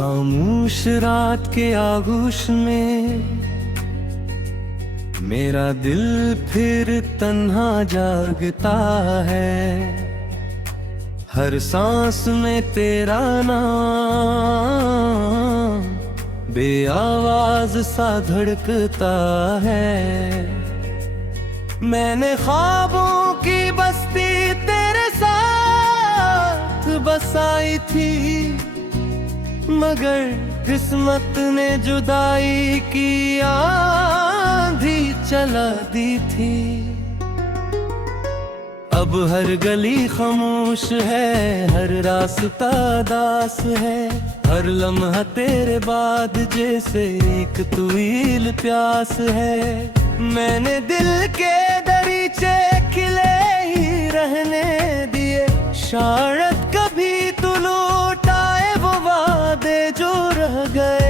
खामोश रात के आगोश में मेरा दिल फिर तन्हा जागता है। हर सांस में तेरा नाम बेआवाज सा धड़कता है। मैंने ख्वाबों की बस्ती तेरे साथ बसाई थी, मगर किस्मत ने जुदाई की आंधी चला दी थी। अब हर गली खामोश है, हर रास्ता दास है, हर लम्हा तेरे बाद जैसे एक तवील प्यास है। मैंने दिल के दरीचे खिले ही रहने दिए, शायद कभी तू लौटाए वो वादे जो रह गए।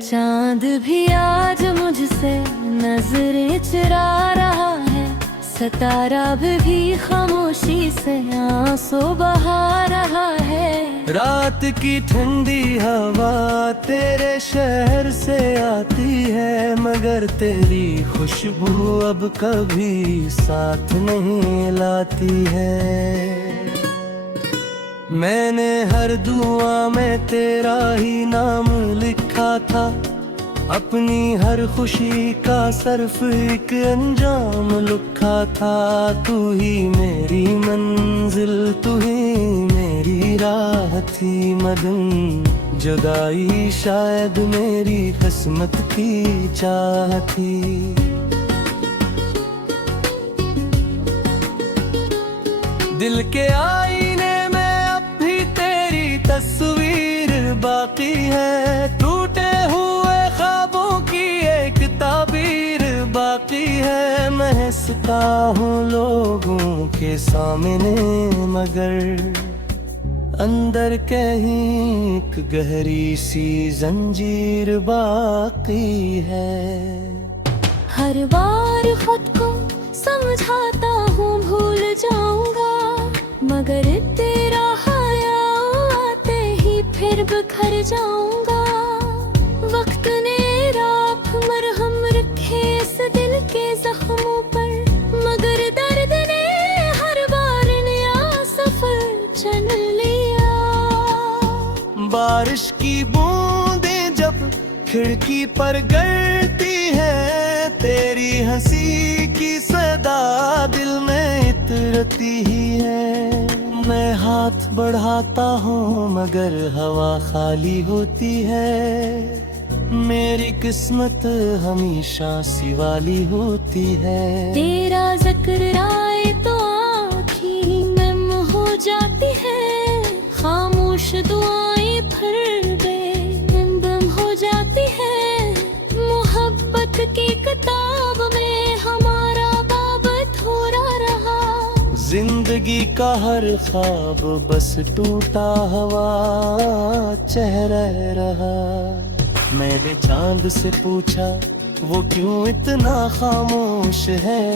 चांद भी आज मुझसे नजरें चुरा रहा है, सितारा भी खामोशी से आंसू बहा रहा है। रात की ठंडी हवा तेरे शहर से आती है, मगर तेरी खुशबू अब कभी साथ नहीं लाती है। मैंने हर दुआ में तेरा ही नाम लिखा था, अपनी हर खुशी का सिर्फ एक अंजाम लिखा था। तू ही मेरी मंजिल, तू ही मेरी राह थी मदन। जुदाई शायद मेरी किस्मत की चाह थी। दिल के आईने में अब भी तेरी तस्वीर बाकी है, टूटे हुए ख्वाबों की एक ताबीर बाकी है। मैं हंसता हूँ लोगों के सामने, मगर अंदर कहीं एक गहरी सी जंजीर बाकी है। हर बार खुद को समझाता हूँ भूल जाऊंगा, मगर तेरा हाया आते ही फिर बिखर जाऊंगा। वक्त ने राख मरहम रखे इस दिल के जख्मों पर, मगर दर्द ने हर बार नया सफर चुन लिया। बारिश की बूंदें जब खिड़की पर गिरती है, तेरी हंसी की सदा दिल में इतरती ही है। मैं हाथ बढ़ाता हूँ मगर हवा खाली होती है। मेरी किस्मत हमेशा सिवाली होती है। तेरा जिक्र आए तो आँखें नम हो जाती है, खामोश दुआएं फिर बेदम हो जाती है। मोहब्बत की किताब में हमारा बाब थोड़ा रहा, जिंदगी का हर ख्वाब बस टूटा हुआ चेहरा रहा। मैंने चांद से पूछा वो क्यों इतना खामोश है,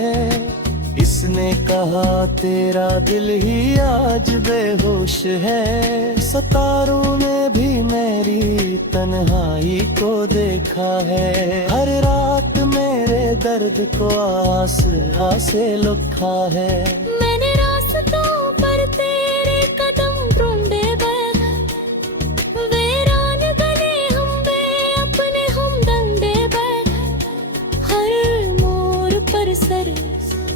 इसने कहा तेरा दिल ही आज बेहोश है। सितारों ने भी मेरी तन्हाई को देखा है, हर रात मेरे दर्द को आसरा से लुखा है। मैंने रास्तों पर तेरे कदम ढूंढे बगैर, वीरान गले हम बे अपने हमदंडे बगैर। हर मोड़ पर सर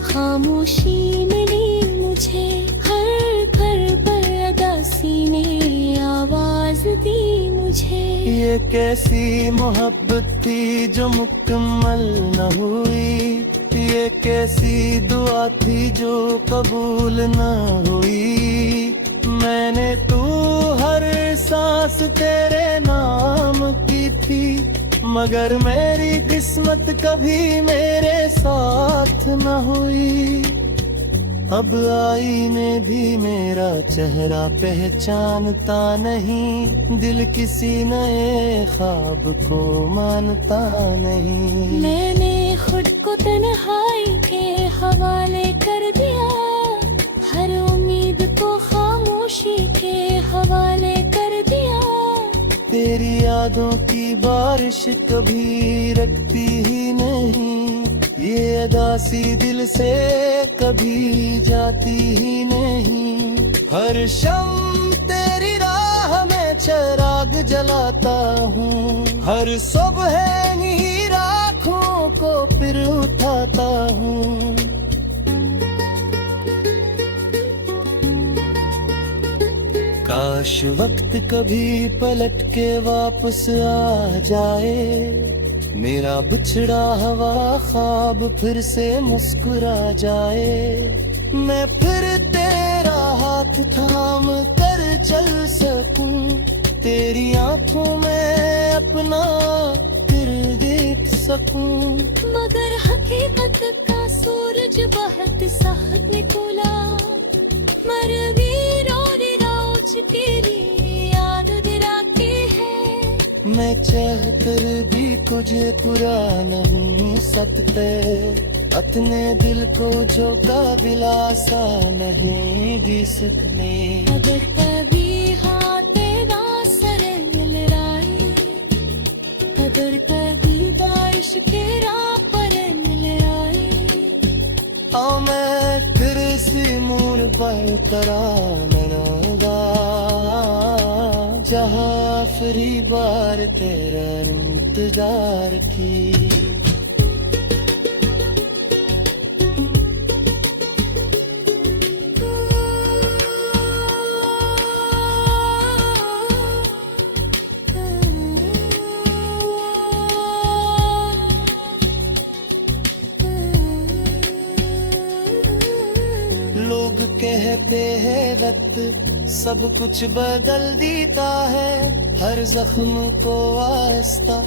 खामोशी मिली मुझे, हर घर पर अदासी ने आवाज दी मुझे। ये कैसी मोहब्बत थी जो मुकम्मल न हुई, ये कैसी दुआ थी जो कबूल न हुई। मैंने तू हर सांस तेरे नाम की थी, मगर मेरी किस्मत कभी मेरे साथ न हुई। अब आईने भी मेरा चेहरा पहचानता नहीं, दिल किसी नए ख्वाब को मानता नहीं। मैंने खुद को तन्हाई के हवाले कर दिया, हर उम्मीद को खामोशी के हवाले कर दिया। तेरी यादों की बारिश कभी रखती ही नहीं, ये अदासी दिल से कभी जाती ही नहीं। हर शम तेरी राह में चिराग जलाता हूँ, हर सुबह नीर आँखों को फिर उठाता हूँ। काश वक्त कभी पलट के वापस आ जाए, मेरा बिछड़ा हुआ ख्वाब फिर से मुस्कुरा जाए। मैं फिर तेरा हाथ थाम कर चल सकूं, तेरी आंखों में अपना फिर देख सकूं। मगर हकीकत का सूरज बहुत साथ निकला, मर भी रोरी रोज तेरी याद दिलाती है। मैं चाहकर भी कुछ पूरा नहीं सकते, अपने दिल को जो काबिलासा नहीं दी सकते। अगर कभी हाथ तेरा सर मिल राई, अगर कभी बारिश के राह पर मिल आई, आओ मैं फिर इसी मोड़ पर कराऊंगा, जहाँ आखिरी बार तेरा इंतजार की। लोग कहते हैं वक्त सब कुछ बदल देता है, हर जख्म को आहिस्ता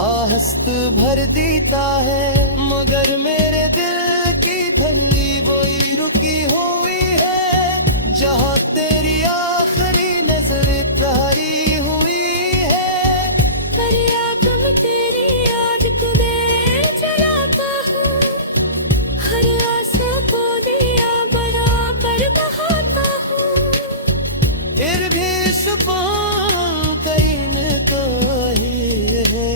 आहस्त भर देता है। मगर मेरे दिल की धल्ली वही रुकी हुई है, जहाँ तेरी आखिरी नजर प्यारी हुई है। पर याद में तेरी याद तुम्हें जलाता हूँ, हर आशा को दिया बराबर बहाता हूँ। फिर भी सुकून कहीं न कहीं है,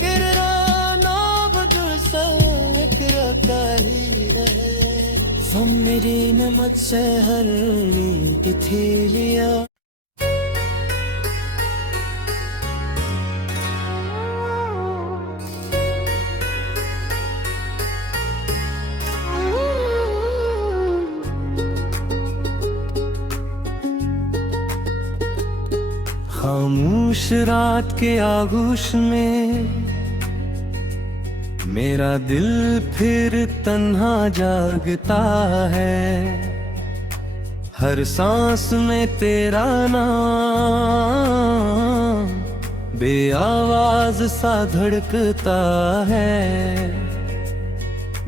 किराना बदल सकता ही है। वो मेरी ने मुझसे हर नींद थी लिया। खामोश रात के आगोश में मेरा दिल फिर तन्हा जागता है, हर सांस में तेरा नाम बेआवाज सा धड़कता है।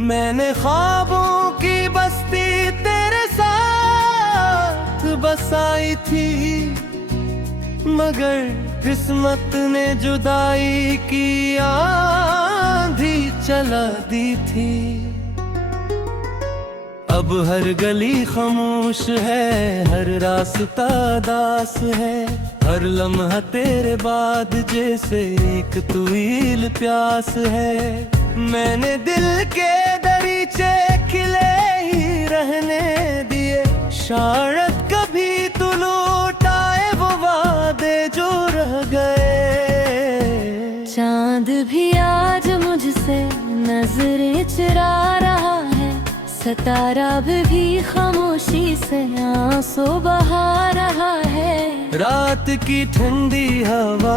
मैंने ख्वाबों की बस्ती तेरे साथ बसाई थी, मगर किस्मत ने जुदाई की आंधी चला दी थी। अब हर गली खामोश है, हर रास्ता दास है, हर लम्हा तेरे बाद जैसे एक तुईल प्यास है। मैंने दिल के दरीचे खिले ही रहने दिए, शायद कभी तू लौटाए वो वादे जो रह गए। चांद भी आज मुझसे नजरें चुरा रहा है, सितारा भी खामोशी से आंसू बहा रहा है। रात की ठंडी हवा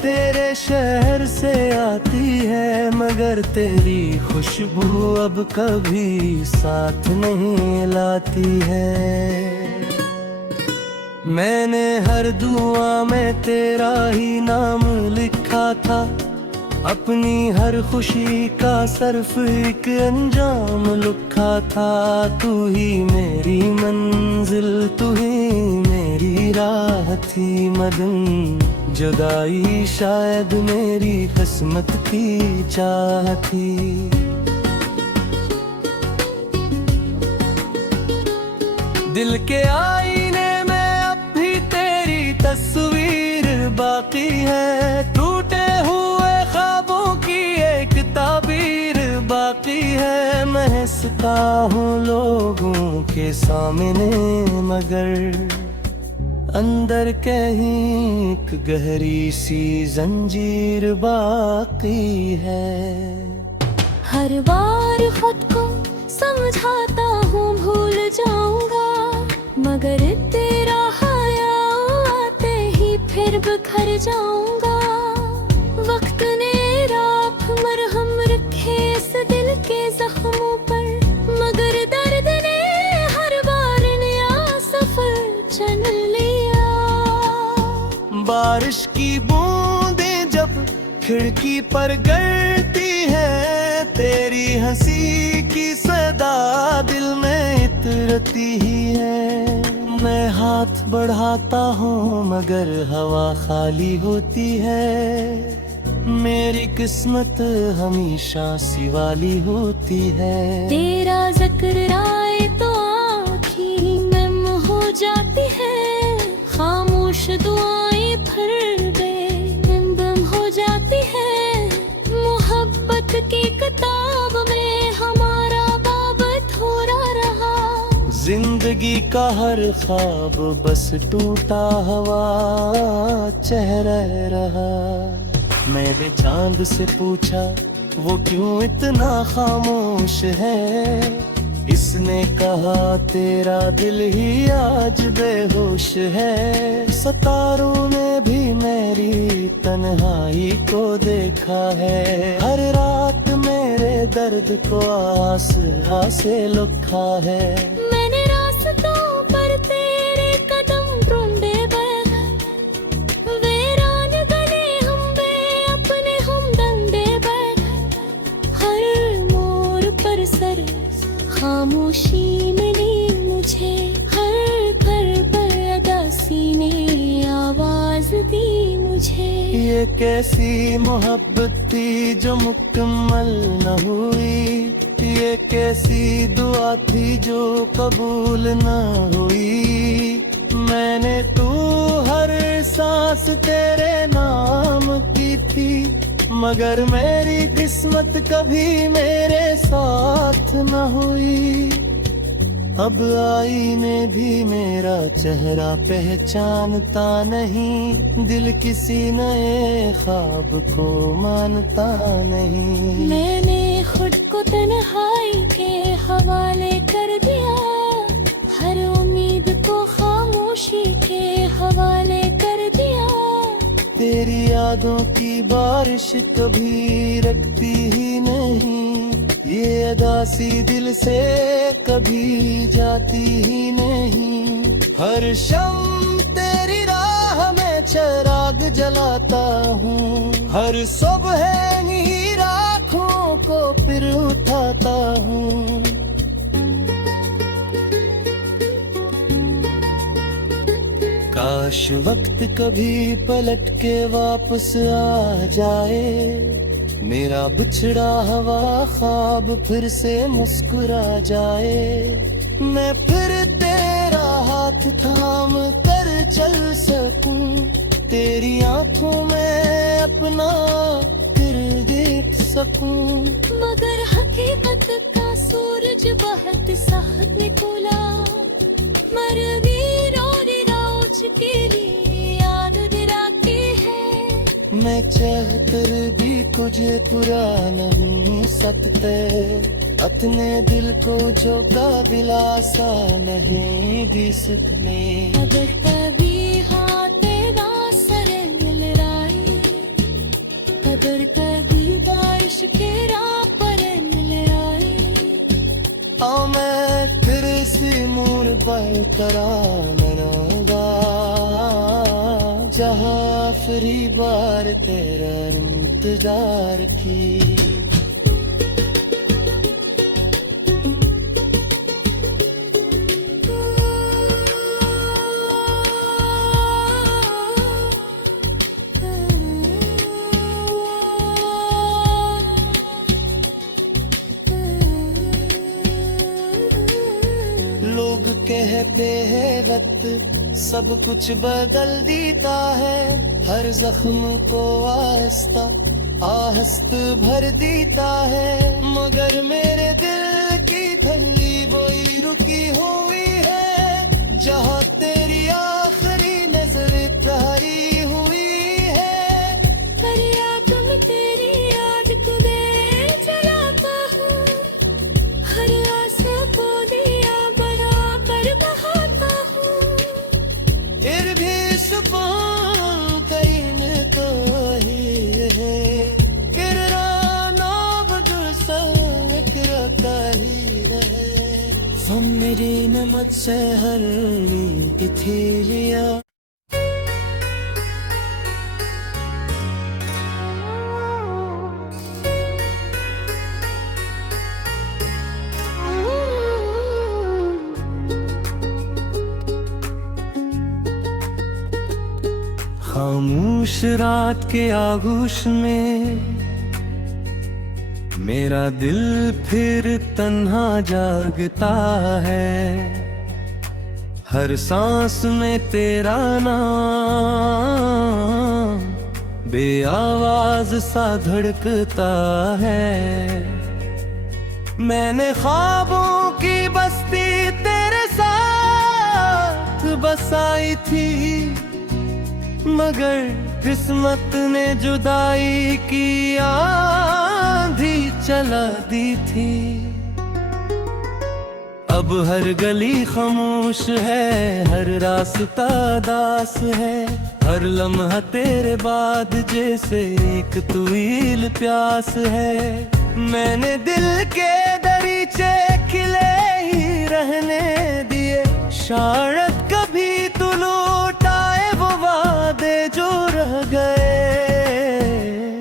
तेरे शहर से आती है, मगर तेरी खुशबू अब कभी साथ नहीं लाती है। मैंने हर दुआ में तेरा ही नाम लिखा था, अपनी हर खुशी का सिर्फ एक अंजाम लिखा था। तू ही मेरी मंजिल, तू ही मेरी राह थी मदन, जुदाई शायद मेरी किस्मत की चाह थी। दिल के आईने में अब भी तेरी तस्वीर बाकी सकता हूँ लोगों के सामने, मगर अंदर कहीं एक गहरी सी जंजीर बाकी है। हर बार खुद को समझाता हूँ भूल जाऊंगा, मगर तेरा हाया आते ही फिर बिखर जाऊंगा। वक्त ने राख मरहम रखे इस दिल के जख्मों पर, मगर दर्द ने हर बार नया सफर चुन लिया। बारिश की बूंदें जब खिड़की पर गिरती है, तेरी हंसी की सदा दिल में इतरती ही है। मैं हाथ बढ़ाता हूँ मगर हवा खाली होती है। मेरी किस्मत हमेशा सी वाली होती है। तेरा जिक्र आए तो आँखें नम हो जाती है, खामोश दुआएं फिर बेनम हो जाती है। मोहब्बत की किताब में हमारा बाब थोड़ा रहा, जिंदगी का हर ख्वाब बस टूटा हुआ चेहरा रहा। मैंने चांद से पूछा वो क्यों इतना खामोश है, इसने कहा तेरा दिल ही आज बेहोश है। सितारों ने भी मेरी तन्हाई को देखा है, हर रात मेरे दर्द को आस से लुखा है। मैंने रास्तों पर तेरे कदम ढूंढे बगैर, वीरान गले हम बे अपने हमदंदे बगैर। हर मोड़ पर सर खामोशी मिली मुझे, हर घर पर अदासी ने आवाज दी मुझे। ये कैसी मोहब्बत थी जो मुकम्मल न हुई, ये कैसी दुआ थी जो कबूल न हुई। मैंने तू हर सांस तेरे नाम की थी, मगर मेरी किस्मत कभी मेरे साथ न हुई। अब आईने भी मेरा चेहरा पहचानता नहीं, दिल किसी नए ख्वाब को मानता नहीं। मैंने खुद को तन्हाई के हवाले कर दिया, हर उम्मीद को खामोशी के हवाले कर दिया। तेरी यादों की बारिश कभी रखती ही नहीं, ये अदासी दिल से कभी जाती ही नहीं। हर शम तेरी राह में चिराग जलाता हूँ, हर सुबह नीर आँखों को फिर उठाता हूँ। काश वक्त कभी पलट के वापस आ जाए, मेरा बिछड़ा हुआ ख्वाब फिर से मुस्कुरा जाए। मैं फिर तेरा हाथ थाम कर चल सकूं, तेरी आंखों में अपना फिर देख सकूं। मगर हकीकत का सूरज बहुत साथ निकला, मरवीर और राउच के लिए याद दिलाती है। मैं चाहकर भी कुछ पुराना हूँ सकते, अपने दिल को जो काबिलासा नहीं दी सकने। अगर कभी हाँ तेरा सर मिल राई, अगर कभी बारिश के राह पर मिल राई, आओ मैं फिर इसी मोड़ पर करा मनाऊंगा, जहाँ आखिरी बार तेरा इंतजार की। लोग कहते हैं वक्त सब कुछ बदल देता है, हर जख्म को आहिस्ता आहस्त भर देता है, मगर मेरे दिल की भली वही रुकी हुई है, जहाँ तेरी आखिरी नजर तारी हुई है। दरिया तुम तेरी याद तुझे चलाता हूँ, हर आंसू को दिया बना कर बहाता हूँ। फिर भी सुबह कहीं तो ही है, हम मेरी ने मुझसे हर नींद थी लिया। खामोश रात के आगोश में मेरा दिल फिर तन्हा जागता है, हर सांस में तेरा नाम बेआवाज सा धड़कता है। मैंने ख्वाबों की बस्ती तेरे साथ बसाई थी, मगर किस्मत ने जुदाई की आंधी चला दी थी। अब हर गली खामोश है, हर रास्ता दास है, हर लम्हा तेरे बाद जैसे एक तुईल प्यास है। मैंने दिल के दरीचे खिले ही रहने दिए, शायद कभी तू लौटाए वो वादे जो रह गए।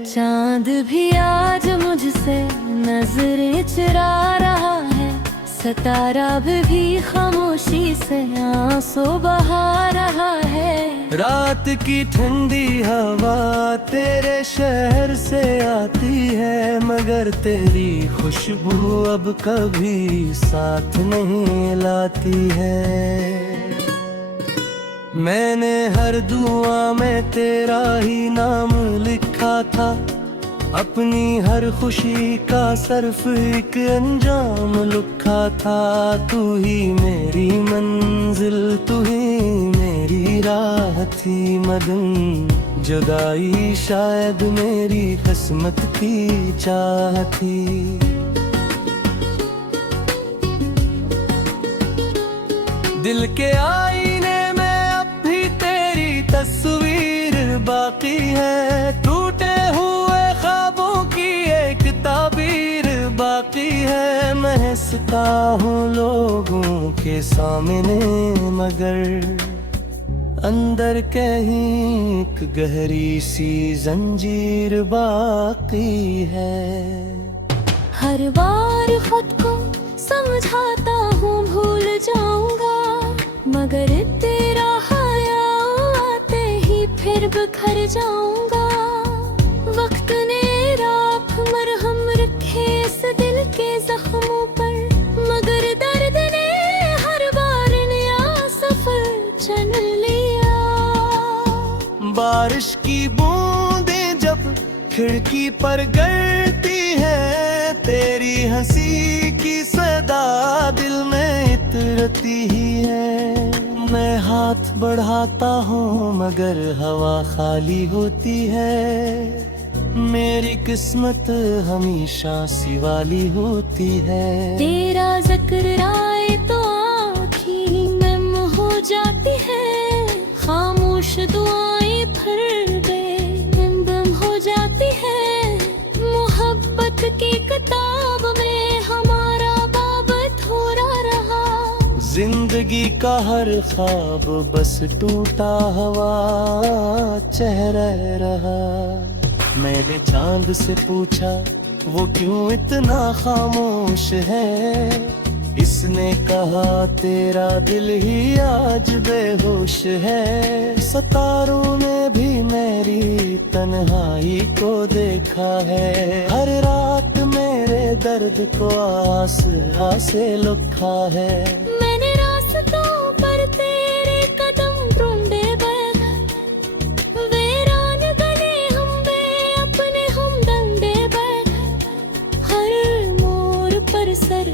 चांद भी आज मुझसे नजरें चुरा रहा है, सितारा भी खामोशी से आंसू बहा रहा है। रात की ठंडी हवा तेरे शहर से आती है, मगर तेरी खुशबू अब कभी साथ नहीं लाती है। मैंने हर दुआ में तेरा ही नाम लिखा था, अपनी हर खुशी का सिर्फ एक अंजाम लिखा था। तू ही मेरी मंजिल, तू ही मेरी राह थी मदन, जुदाई शायद मेरी किस्मत की चाह थी। दिल के आईने में अब भी तेरी तस्वीर बाकी है, टूटे हुए ख्वाबों की एक ताबीर बाकी है। मैं हंसता हूँ लोगों के सामने, मगर अंदर कहीं एक गहरी सी जंजीर बाकी है। हर बार खुद को समझाता हूँ भूल जाऊंगा, मगर तेरा हाया आते ही फिर बिखर जाऊंगा। वक्त ने राख मरहम रखे इस दिल के जख्मों पर, मगर दर्द ने हर बार नया सफर चुन लिया। बारिश की बूंदें जब खिड़की पर गिरती है, तेरी हंसी की सदा दिल में इतरती ही है। मैं हाथ बढ़ाता हूँ मगर हवा खाली होती है, मेरी किस्मत हमेशा सी वाली होती है। तेरा जिक्र आए तो आँखें नम हो जाती है, खामोश दुआएं फिर बेदम हो जाती है। मोहब्बत की किताब में हमारा बाब थोड़ा रहा, जिंदगी का हर ख्वाब बस टूटा हुआ चेहरा रहा। मैंने चांद से पूछा वो क्यों इतना खामोश है, इसने कहा तेरा दिल ही आज बेहोश है। सितारों ने भी मेरी तन्हाई को देखा है, हर रात मेरे दर्द को आस से लुखा है। मैंने रास्तों पर तेरे कदम ढूंढे बगैर, वीरान गले हम बे अपने हम डंडे बगैर, हर मोड़ पर सर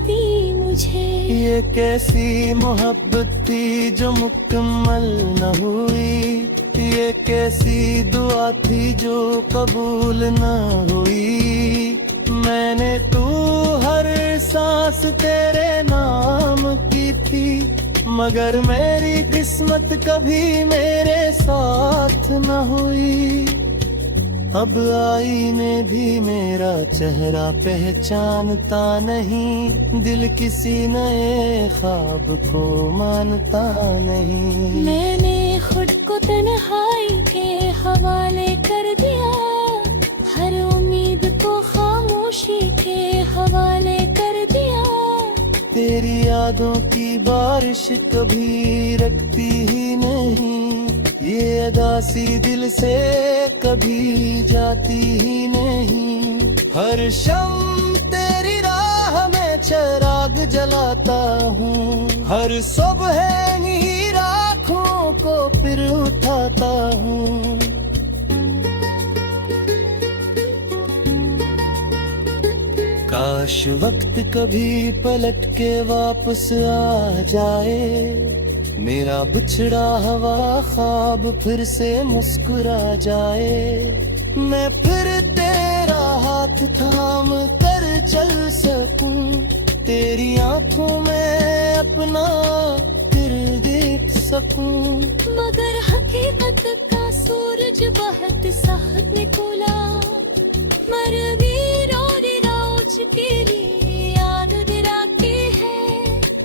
दी मुझे। ये कैसी मोहब्बत थी जो मुकम्मल न हुई, ये कैसी दुआ थी जो कबूल न हुई। मैंने तू हर सांस तेरे नाम की थी, मगर मेरी किस्मत कभी मेरे साथ न हुई। अब आईने भी मेरा चेहरा पहचानता नहीं, दिल किसी नए ख्वाब को मानता नहीं। मैंने खुद को तन्हाई के हवाले कर दिया, हर उम्मीद को खामोशी के हवाले कर दिया। तेरी यादों की बारिश कभी रखती ही नहीं, ये अदासी दिल से कभी जाती ही नहीं। हर शम तेरी राह में चिराग जलाता हूँ, हर सुबह नीर आँखों को फिर उठाता हूँ। काश वक्त कभी पलट के वापस आ जाए, मेरा बिछड़ा हुआ ख्वाब फिर से मुस्कुरा जाए। मैं फिर तेरा हाथ थाम कर चल सकूं, तेरी आंखों में अपना फिर देख सकूं। मगर हकीकत का सूरज बहुत सख्त निकला, मरवीर और रोज तेरी याद दिलाती है।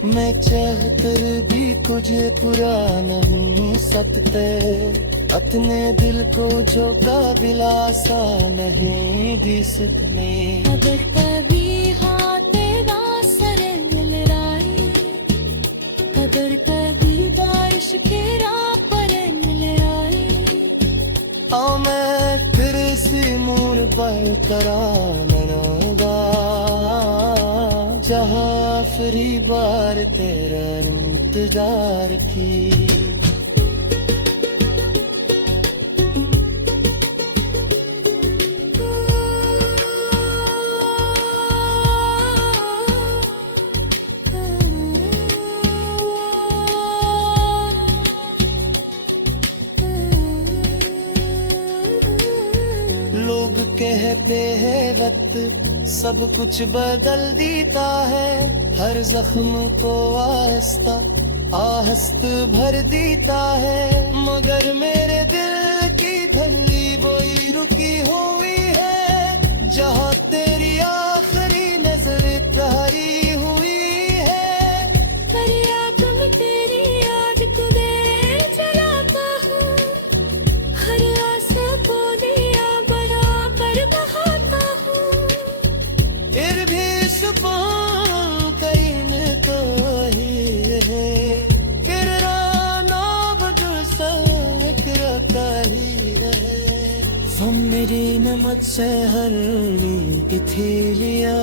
मैं चाहकर भी कुछ पूरा नहीं सकते, अपने दिल को जो काबिलासा नहीं दी सकने। अगर कभी हाँ तेरा सर मिलराए, अगर कभी बारिश के राह पर मिलराए। आओ मैं फिर इसी मोड़ पर कराऊंगा, जहाँ आखिरी बार तेरा इंतजार की। लोग कहते हैं वक्त सब कुछ बदल देता है, हर जख्म को आहिस्ता आहस्त भर देता है। मगर मेरे दिल की धल्ली वही रुकी हुई है, जहाँ तेरी आखिरी नजर तारी हुई है। फरियाद में तेरी याद को दे जलाता हूँ, हर आंसू को दिया बना कर बहाता हूँ। फिर भी सुकून कहीं तो ही है, किराना बदल सकता ही है। मेरी नमत से हर नींद थी लिया,